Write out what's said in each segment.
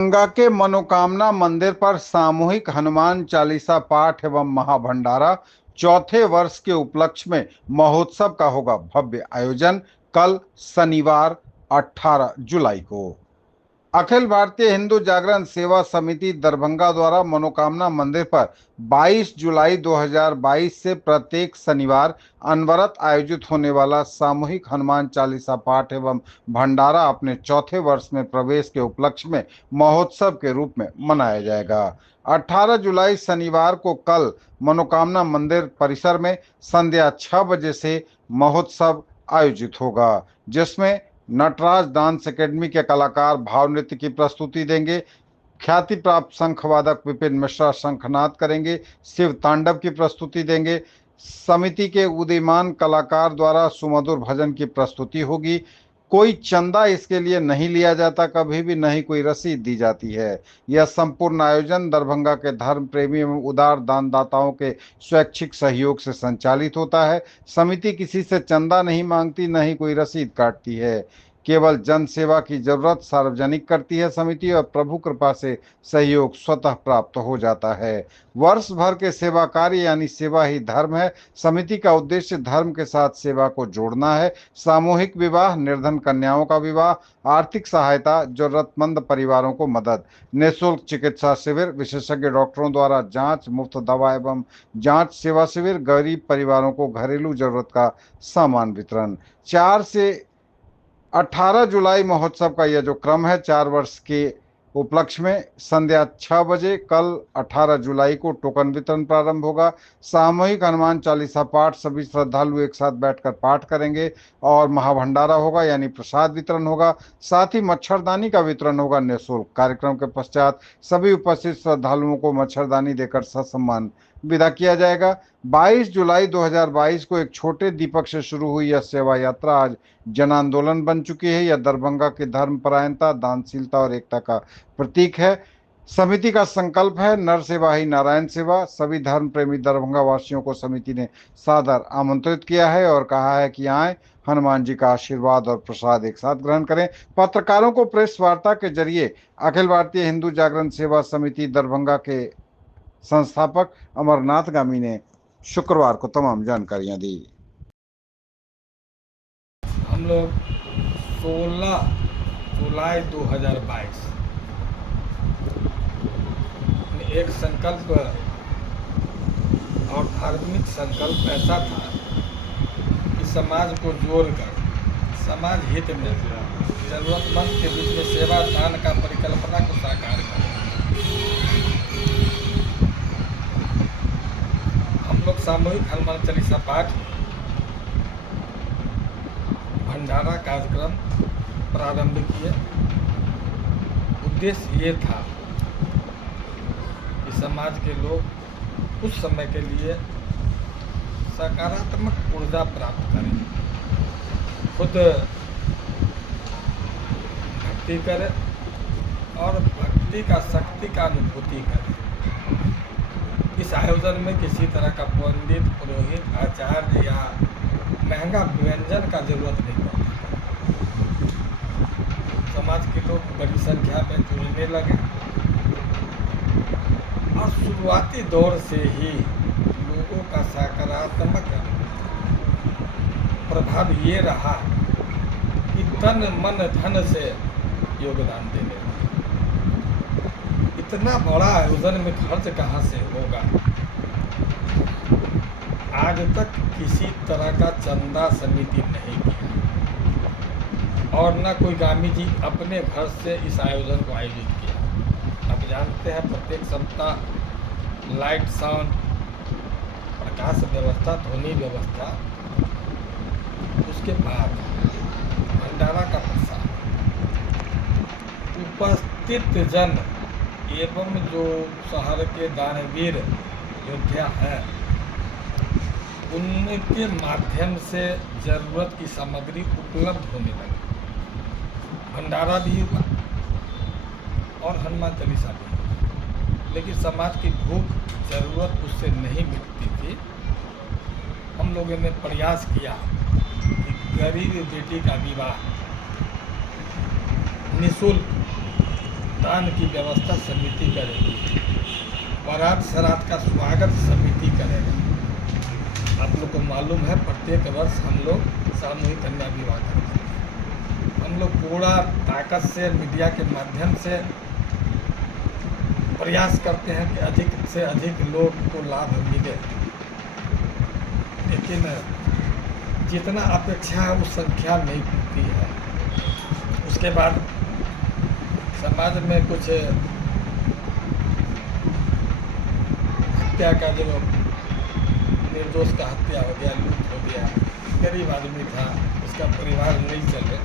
गंगा के मनोकामना मंदिर पर सामूहिक हनुमान चालीसा पाठ एवं महाभंडारा चौथे वर्ष के उपलक्ष्य में महोत्सव का होगा भव्य आयोजन। कल शनिवार 18 जुलाई को अखिल भारतीय हिंदू जागरण सेवा समिति दरभंगा द्वारा मनोकामना मंदिर पर 22 जुलाई 2022 से प्रत्येक शनिवार अनवरत आयोजित होने वाला सामूहिक हनुमान चालीसा पाठ एवं भंडारा अपने चौथे वर्ष में प्रवेश के उपलक्ष्य में महोत्सव के रूप में मनाया जाएगा। 18 जुलाई शनिवार को कल मनोकामना मंदिर परिसर में संध्या 6 बजे से महोत्सव आयोजित होगा, जिसमें नटराज डांस एकेडमी के कलाकार भाव नृत्य की प्रस्तुति देंगे। ख्याति प्राप्त शंखवादक विपिन मिश्रा शंखनाद करेंगे, शिव तांडव की प्रस्तुति देंगे। समिति के उदीयमान कलाकार द्वारा सुमधुर भजन की प्रस्तुति होगी। कोई चंदा इसके लिए नहीं लिया जाता, कभी भी नहीं कोई रसीद दी जाती है। यह संपूर्ण आयोजन दरभंगा के धर्म प्रेमी एवं उदार दानदाताओं के स्वैच्छिक सहयोग से संचालित होता है। समिति किसी से चंदा नहीं मांगती, न ही कोई रसीद काटती है। केवल जन सेवा की जरूरत सार्वजनिक करती है समिति, और प्रभु कृपा से सहयोग स्वतः प्राप्त हो जाता है। वर्ष भर के सेवा कार्य यानी सेवा ही धर्म है। समिति का उद्देश्य धर्म के साथ सेवा को जोड़ना है। सामूहिक विवाह, निर्धन कन्याओं का विवाह, आर्थिक सहायता, जरूरतमंद परिवारों को मदद, निःशुल्क चिकित्सा शिविर, विशेषज्ञ डॉक्टरों द्वारा जांच, मुफ्त दवा एवं जांच सेवा शिविर, गरीब परिवारों को घरेलू जरूरत का सामान वितरण। 4 से 18 जुलाई महोत्सव का यह जो क्रम है 4 वर्ष के उपलक्ष्य में संध्या 6 बजे कल 18 जुलाई को टोकन वितरण प्रारंभ होगा। सामूहिक हनुमान चालीसा पाठ सभी श्रद्धालु एक साथ बैठकर पाठ करेंगे और महाभंडारा होगा यानी प्रसाद वितरण होगा। साथ ही मच्छरदानी का वितरण होगा निःशुल्क। कार्यक्रम के पश्चात सभी उपस्थित श्रद्धालुओं को मच्छरदानी देकर ससम्मान विदा किया जाएगा। 22 जुलाई 2022 को एक छोटे दीपक से शुरू हुई यह सेवा यात्रा आज जन आंदोलन बन चुकी है। यह दरभंगा की धर्मपरायणता, दानशीलता और एकता का प्रतीक है। समिति का संकल्प है नर सेवा ही नारायण सेवा। सभी धर्म प्रेमी दरभंगा वासियों को समिति ने सादर आमंत्रित किया है और कहा है कि आए हनुमान जी का आशीर्वाद और प्रसाद एक साथ ग्रहण करें। पत्रकारों को प्रेस वार्ता के जरिए अखिल भारतीय हिंदू जागरण सेवा समिति दरभंगा के संस्थापक अमरनाथ गामी ने शुक्रवार को तमाम जानकारियां दी। हम लोग 16 जुलाई 2022 में एक संकल्प और धार्मिक संकल्प ऐसा था कि समाज को जोड़कर समाज हित में जरूरतमंद के बीच में सेवा दान का परिकल्पना को साकार करें। हम लोग सामूहिक हनुमान चालीसा पाठ भंडारा कार्यक्रम प्रारंभ किए। उद्देश्य ये था कि समाज के लोग कुछ समय के लिए सकारात्मक ऊर्जा प्राप्त करें, खुद भक्ति करें और भक्ति का शक्ति का अनुभूति करें। इस आयोजन में किसी तरह का पंडित, पुरोहित, आचार्य या महंगा व्यंजन का जरूरत नहीं पड़ता। समाज के लोग बड़ी संख्या में जुड़ने लगे और शुरुआती दौर से ही लोगों का सकारात्मक प्रभाव ये रहा कि तन मन धन से योगदान देने लगे। इतना बड़ा आयोजन में खर्च कहाँ से होगा? आज तक किसी तरह का चंदा समिति नहीं किया और न कोई गामी जी अपने घर से इस आयोजन को आयोजित किया। अब जानते हैं प्रत्येक सप्ताह लाइट, साउंड, प्रकाश व्यवस्था, ध्वनि व्यवस्था, उसके बाद भंडारा का प्रसाद, उपस्थित जन एवं जो शहर के दानवीर योद्धा हैं उनके माध्यम से जरूरत की सामग्री उपलब्ध होने लगी। भंडारा भी हुआ और हनुमान चालीसा भी हुआ, लेकिन समाज की भूख जरूरत उससे नहीं मिटती थी। हम लोगों ने प्रयास किया कि गरीब बेटी का विवाह निःशुल्क दान की व्यवस्था समिति करेगी, बारात सरात का स्वागत समिति करेगा। आप लोग को मालूम है प्रत्येक वर्ष हम लोग सामूहिक कन्या विवाह करते हैं। हम लोग पूरा ताकत से मीडिया के माध्यम से प्रयास करते हैं कि अधिक से अधिक लोग को लाभ मिले, लेकिन जितना अपेक्षा है उस संख्या नहीं होती है। उसके बाद समाज में कुछ हत्या का जो निर्दोष का हत्या हो गया, लूट हो गया, गरीब आदमी था, उसका परिवार नहीं चले,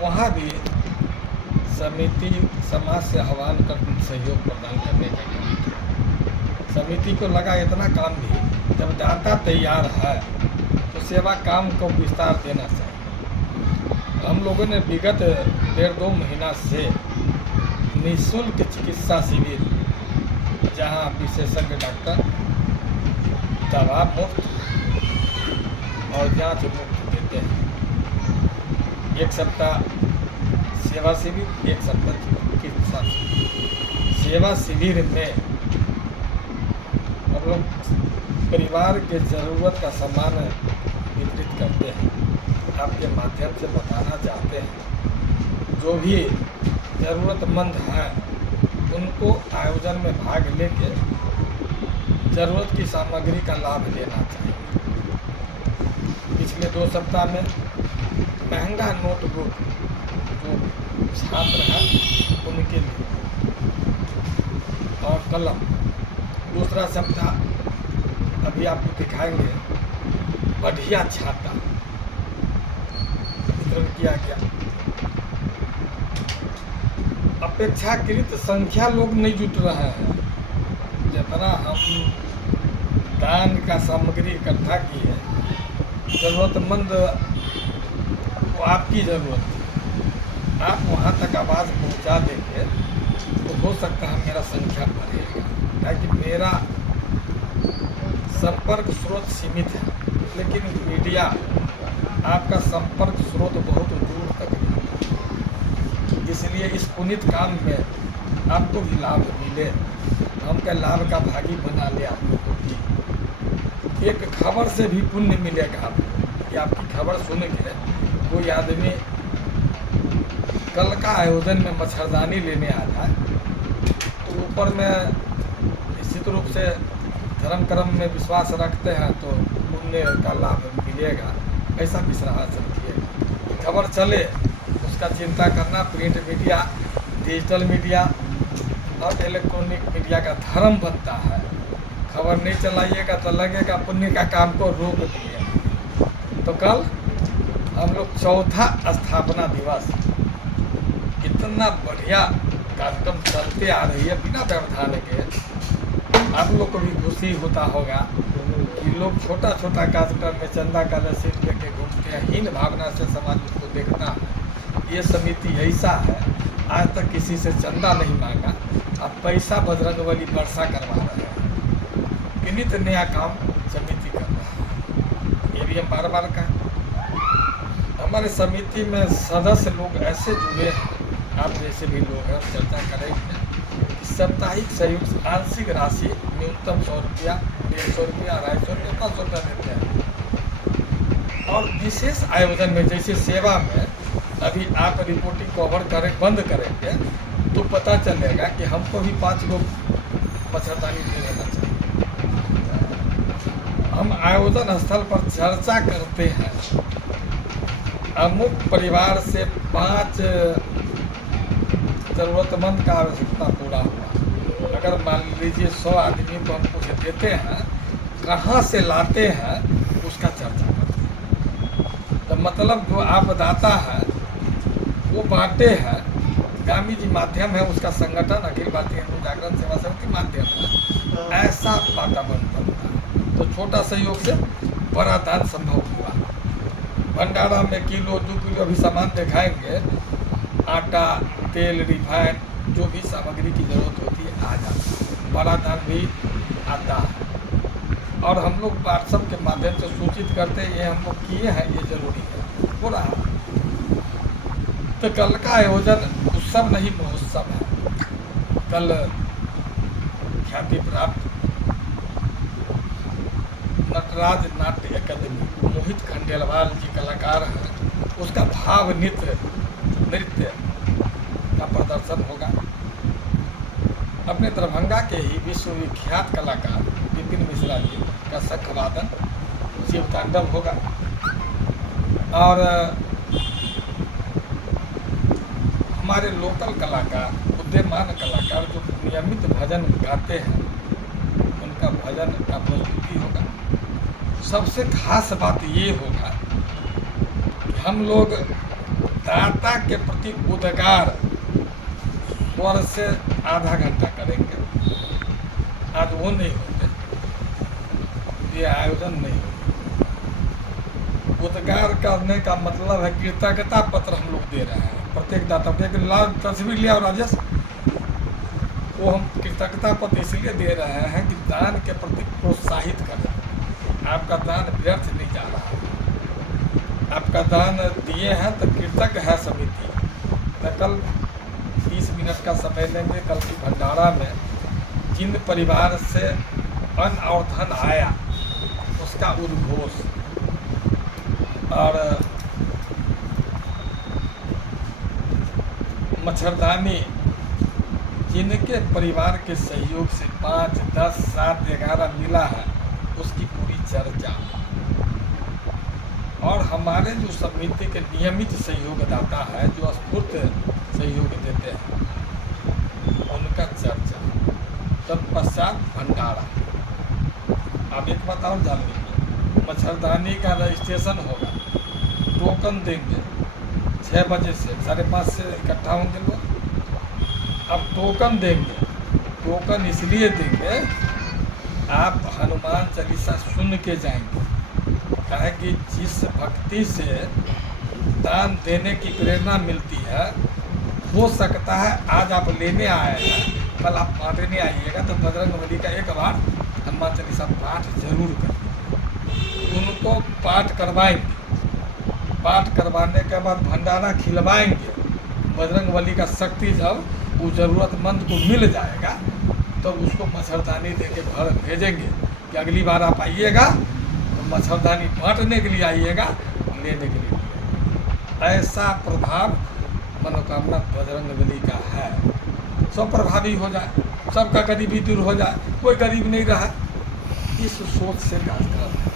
वहाँ भी समिति समाज से आह्वान कर सहयोग प्रदान करने का काम किया। समिति को लगा इतना काम भी जब दाता तैयार है तो सेवा काम को विस्तार देना चाहिए। हम लोगों ने विगत 1.5-2 महीना से निःशुल्क चिकित्सा शिविर, जहाँ विशेषज्ञ डॉक्टर दवा मुफ्त और जांच मुफ्त देते हैं। 1 सप्ताह सेवा शिविर, 1 सप्ताह चिकित्सा शिविर। सेवा शिविर में हम लोग परिवार के ज़रूरत का सामान वितरित करते हैं। आपके माध्यम से बताना चाहते हैं जो भी ज़रूरतमंद हैं उनको आयोजन में भाग लेके ज़रूरत की सामग्री का लाभ लेना चाहिए। पिछले 2 सप्ताह में महंगा नोटबुक जो छात्र हैं उनके लिए और कलम। दूसरा सप्ताह अभी आपको दिखाएंगे बढ़िया छाता वितरण किया गया। अपेक्षाकृत संख्या लोग नहीं जुट रहे हैं। जितना हम दान का सामग्री इकट्ठा किए, ज़रूरतमंद को आपकी ज़रूरत थी, आप वहाँ तक आवाज़ पहुँचा देंगे तो हो सकता है मेरा संख्या बढ़ेगा। ताकि मेरा संपर्क स्रोत सीमित है, लेकिन मीडिया आपका संपर्क स्रोत बहुत दूर तक है। इसलिए इस पुनीत काम में आपको भी लाभ मिले, हमका लाभ का भागी बना ले आप लोग को भी। एक खबर से भी पुण्य मिलेगा आपको कि आपकी खबर सुन के कोई आदमी कल का आयोजन में मच्छरदानी लेने आ जाए तो ऊपर में निश्चित रूप से धर्म कर्म में विश्वास रखते हैं तो पुण्य का लाभ मिलेगा, ऐसा विश्वास रखिए। खबर चले उसका चिंता करना प्रिंट मीडिया, डिजिटल मीडिया और इलेक्ट्रॉनिक मीडिया का धर्म बनता है। खबर नहीं चलाइएगा तो लगेगा पुण्य का काम को रोक दिए। तो कल हम लोग 4था स्थापना दिवस, इतना बढ़िया कार्यक्रम चलते आ रही है बिना व्यवधान के। आप लोग को भी खुशी होता होगा कि लोग छोटा छोटा कार्यक्रम में चंदा का रसीद लेके घूमते हैं, हीन भावना से समाज उसको देखता है। ये समिति ऐसा है, आज तक किसी से चंदा नहीं मांगा, अब पैसा बजरंगबली वर्षा करवा रहे हैं। किनित नया काम समिति कर रहा है, ये भी हम बार बार कहें। हमारे समिति में सदस्य लोग ऐसे जुड़े हैं, आप जैसे भी लोग हैं, चर्चा करेंगे। साप्ताहिक सहयोग आंशिक राशि न्यूनतम 100 रुपया, 150 रुपया, 250 रुपया, 500 रुपया देते हैं। और विशेष आयोजन में जैसे सेवा में अभी आप रिपोर्टिंग कवर करें बंद करेंगे तो पता चलेगा कि हमको भी 5 लोग मच्छरदानी दे देना चाहिए। हम आयोजन स्थल पर चर्चा करते हैं, अमुक परिवार से 5 ज़रूरतमंद का आवश्यकता पूरा हुआ। अगर मान लीजिए 100 आदमी को हम कुछ देते हैं, कहाँ से लाते हैं उसका चर्चा करते हैं। तो मतलब जो आप दाता है वो बांटे हैं, गामी जी माध्यम है उसका संगठन अखिल भारतीय हिंदू जागरण सेवा समिति माध्यम है, ऐसा वातावरण बनता है। तो छोटा सहयोग से बड़ा दान संभव हुआ। भंडारा में किलो 2 किलो अभी सामान दिखाएंगे, आटा, तेल, रिफाइन, जो भी सामग्री की ज़रूरत होती है आ जाता है। बड़ा दान भी आता है और हम लोग व्हाट्सएप के माध्यम से सूचित करते हैं ये हम लोग किए हैं, ये जरूरी है, हो रहा है। तो कल का आयोजन उस उत्सव नहीं महोत्सव है। कल ख्याति प्राप्त नटराज नाट्य अकादमी मोहित खंडेलवाल जी कलाकार हैं, उसका भाव नृत्य का प्रदर्शन होगा। अपने दरभंगा के ही विश्वविख्यात कलाकार विपिन मिश्रा जी का शंखवादन शिव तांडव होगा। और हमारे लोकल कलाकार, उदीयमान कलाकार जो नियमित भजन गाते हैं, उनका भजन का प्रस्तुति होगा। सबसे खास बात ये होगा कि हम लोग दाता के प्रति उद्गार स्वर से आधा घंटा करेंगे। आज वो नहीं होते, ये आयोजन नहीं होगा। उद्गार करने का मतलब है कृतज्ञता पत्र हम लोग दे रहे हैं प्रत्येक दाता को। एक लाल तस्वीर लिया और राजेश, वो हम कृतज्ञता पत्र इसलिए दे रहे हैं कि दान के प्रति प्रोत्साहित करें। आपका दान व्यर्थ नहीं जा रहा है, आपका दान दिए हैं तो कृतज्ञ है समिति। तो कल 30 मिनट का समय लेंगे। कल की भंडारा में जिन परिवार से अन्न और धन आया उसका उद्घोष, और मच्छरदानी जिनके परिवार के सहयोग से 5, 10, 7, 11 मिला है, उसकी पूरी चर्चा। और हमारे जो समिति के नियमित सहयोगदाता है, जो स्फूर्त सहयोग देते हैं, उनका चर्चा। तत्पश्चात भंडारा। आप एक बात और जान लीजिए, मच्छरदानी का रजिस्ट्रेशन होगा, टोकन देंगे 6 बजे से 5:30 से इकट्ठा होंगे लोग। अब टोकन देंगे, टोकन इसलिए देंगे आप हनुमान चालीसा सुन के जाएंगे। कहे कि जिस भक्ति से दान देने की प्रेरणा मिलती है, हो सकता है आज आप लेने आए हैं, कल आप बांटने आइएगा तो बजरंगबली का एक बार हनुमान चालीसा पाठ जरूर करें। उनको पाठ करवाएंगे, पाठ करवाने के बाद भंडारा खिलवाएंगे। बजरंगबली का शक्ति जब वो ज़रूरतमंद को मिल जाएगा तो उसको मच्छरदानी दे के घर भेजेंगे कि अगली बार आप आइएगा तो मच्छरदानी बांटने के लिए आइएगा, लेने के लिए। ऐसा प्रभाव मनोकामना बजरंगबली का है। सब प्रभावी हो जाए, सबका गरीबी दूर हो जाए, कोई गरीब नहीं रहा। इस सोच से कार्य कर रहे हैं।